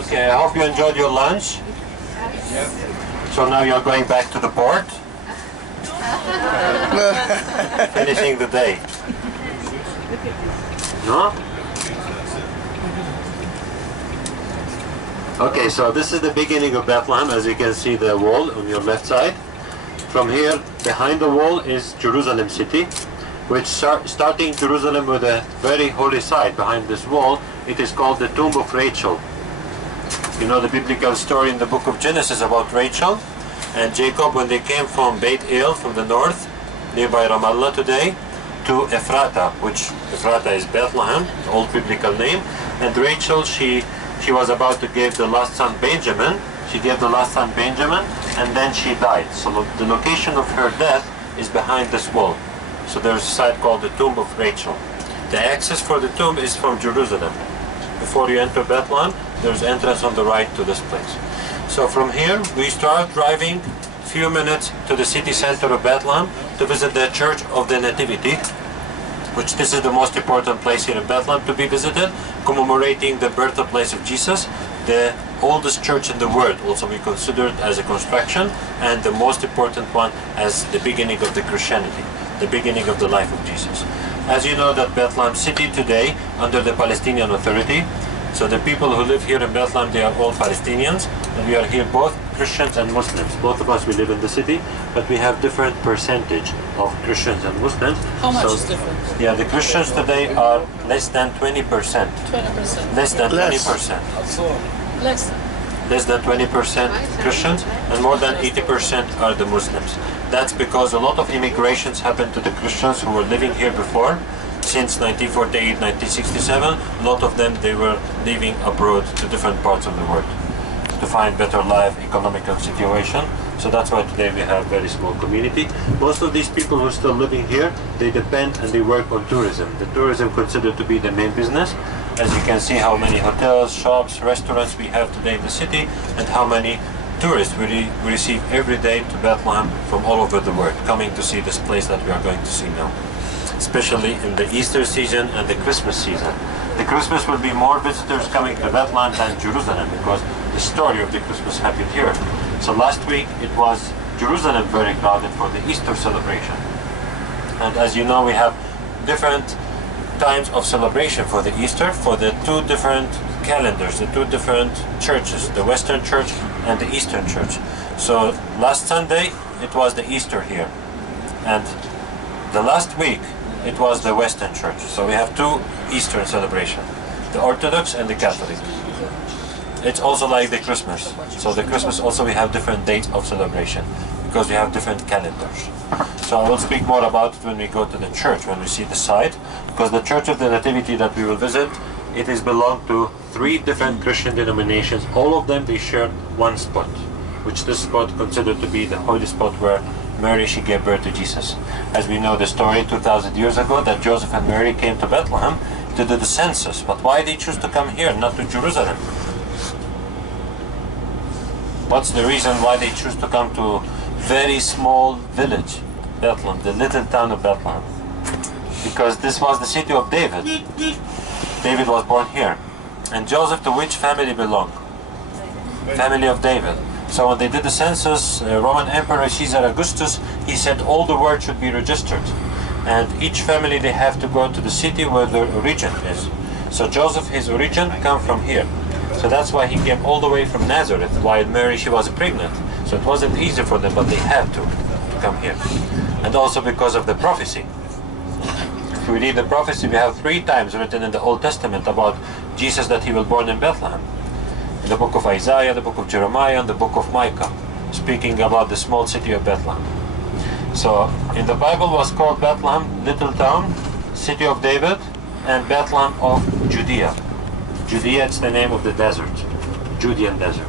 Okay, I hope you enjoyed your lunch. So now you're going back to the port. Finishing the day. No? Okay, so this is the beginning of Bethlehem. As you can see the wall on your left side. From here, behind the wall is Jerusalem city, which starting Jerusalem with a very holy site behind this wall. It is called the tomb of Rachel. You know the biblical story in the book of Genesis about Rachel and Jacob when they came from Beit El, from the north, nearby Ramallah today, to Ephrata, which Ephrata is Bethlehem, the old biblical name. And Rachel, she was about to give the last son Benjamin. She gave the last son Benjamin, and then she died. So the location of her death is behind this wall. So there's a site called the tomb of Rachel. The access for the tomb is from Jerusalem. Before you enter Bethlehem, there's entrance on the right to this place. So from here, we start driving a few minutes to the city center of Bethlehem to visit the Church of the Nativity, which this is the most important place here in Bethlehem to be visited, commemorating the birthplace of Jesus, the oldest church in the world, also we consider it as a construction, and the most important one as the beginning of the Christianity, the beginning of the life of Jesus. As you know that Bethlehem city today, under the Palestinian Authority, so the people who live here in Bethlehem, they are all Palestinians, and we are here both Christians and Muslims. Both of us, we live in the city, but we have different percentage of Christians and Muslims. How much is different? Yeah, the Christians today are less than 20%. 20%. Less than 20%. Less. Less than 20% Christians, and more than 80% are the Muslims. That's because a lot of immigrations happened to the Christians who were living here before. Since 1948, 1967, a lot of them, they were living abroad to different parts of the world to find better life, economical situation. So that's why today we have very small community. Most of these people who are still living here, they depend and they work on tourism. The tourism considered to be the main business. As you can see how many hotels, shops, restaurants we have today in the city, and how many tourists we receive every day to Bethlehem from all over the world, coming to see this place that we are going to see now. Especially in the Easter season and the Christmas season. The Christmas will be more visitors coming to Bethlehem than Jerusalem, because the story of the Christmas happened here. So last week it was Jerusalem very crowded for the Easter celebration. And as you know, we have different times of celebration for the Easter, for the two different calendars, the two different churches, the Western Church and the Eastern Church. So last Sunday it was the Easter here, and the last week it was the Western Church. So we have two Eastern celebrations, the Orthodox and the Catholic. It's also like the Christmas. So the Christmas also we have different dates of celebration because we have different calendars. So I will speak more about it when we go to the church, when we see the site, because the Church of the Nativity that we will visit, it is belong to 3 different Christian denominations. All of them, they share one spot, which this spot considered to be the holy spot where Mary, she gave birth to Jesus. As we know the story 2,000 years ago that Joseph and Mary came to Bethlehem to do the census. But why they choose to come here, not to Jerusalem? What's the reason why they choose to come to very small village, Bethlehem, the little town of Bethlehem? Because this was the city of David. David was born here. And Joseph, to which family belonged? Family of David. So when they did the census, Roman Emperor Caesar Augustus, he said all the words should be registered. And each family, they have to go to the city where their origin is. So Joseph, his origin come from here. So that's why he came all the way from Nazareth, while Mary, she was pregnant. So it wasn't easy for them, but they had to come here. And also because of the prophecy. If we read the prophecy, we have 3 times written in the Old Testament about Jesus that he will born in Bethlehem. In the book of Isaiah, the book of Jeremiah, and the book of Micah, speaking about the small city of Bethlehem. So in the Bible was called Bethlehem, little town, city of David, and Bethlehem of Judea. Judea, it's the name of the desert, Judean desert.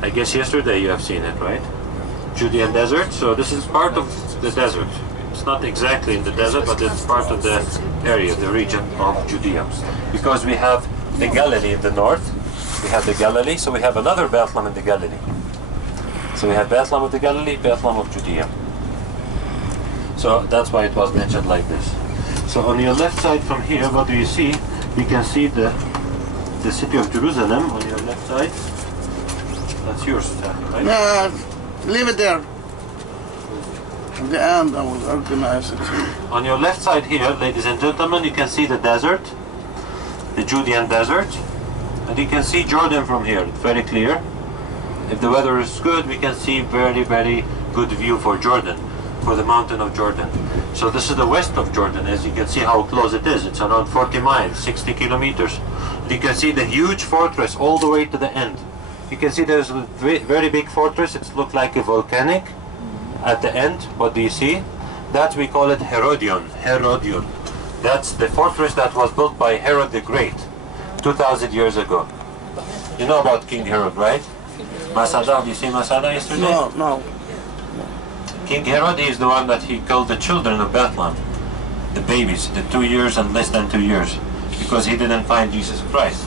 I guess yesterday you have seen it, right? Judean desert, so this is part of the desert. It's not exactly in the desert, but it's part of the area, the region of Judea. Because we have the Galilee in the north, we have the Galilee, so we have another Bethlehem in the Galilee. So we have Bethlehem of the Galilee, Bethlehem of Judea. So that's why it was mentioned like this. So on your left side from here, what do you see? You can see the city of Jerusalem on your left left side. That's yours, right? Leave it there. At the end, I will organize it. On your left side here, ladies and gentlemen, you can see the desert, the Judean desert, and you can see Jordan from here. It's very clear. If the weather is good, we can see very, very good view for Jordan, for the mountain of Jordan. So this is the west of Jordan. As you can see how close it is. It's around 40 miles, 60 kilometers. You can see the huge fortress all the way to the end. You can see there's a very big fortress. It looks like a volcanic at the end. What do you see? That we call it Herodion. Herodion. That's the fortress that was built by Herod the Great 2,000 years ago. You know about King Herod, right? Masada, you see Masada yesterday? No. King Herod is the one that he killed the children of Bethlehem, the babies, the 2 years and less than 2 years, because he didn't find Jesus Christ.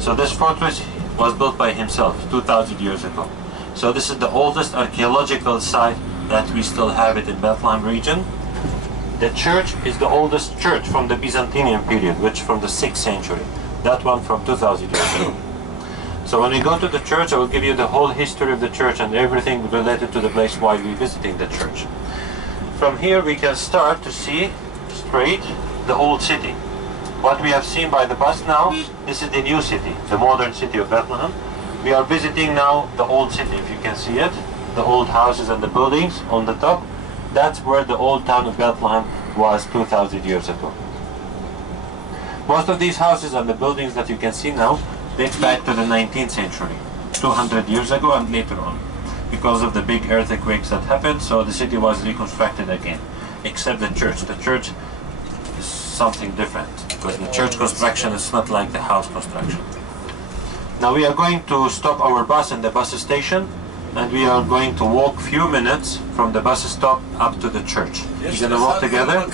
So this fortress was built by himself 2,000 years ago. So this is the oldest archaeological site that we still have it in Bethlehem region. The church is the oldest church from the Byzantine period, which from the 6th century. That one from 2,000 years ago. So when we go to the church, I will give you the whole history of the church and everything related to the place while we're visiting the church. From here we can start to see straight the old city. What we have seen by the bus now, this is the new city, the modern city of Bethlehem. We are visiting now the old city, if you can see it. The old houses and the buildings on the top. That's where the old town of Bethlehem was 2,000 years ago. Most of these houses and the buildings that you can see now date back to the 19th century, 200 years ago and later on. Because of the big earthquakes that happened, so the city was reconstructed again. Except the church. The church is something different, because the church construction is not like the house construction. Now we are going to stop our bus in the bus station, and we are going to walk few minutes from the bus stop up to the church. We're going to walk together.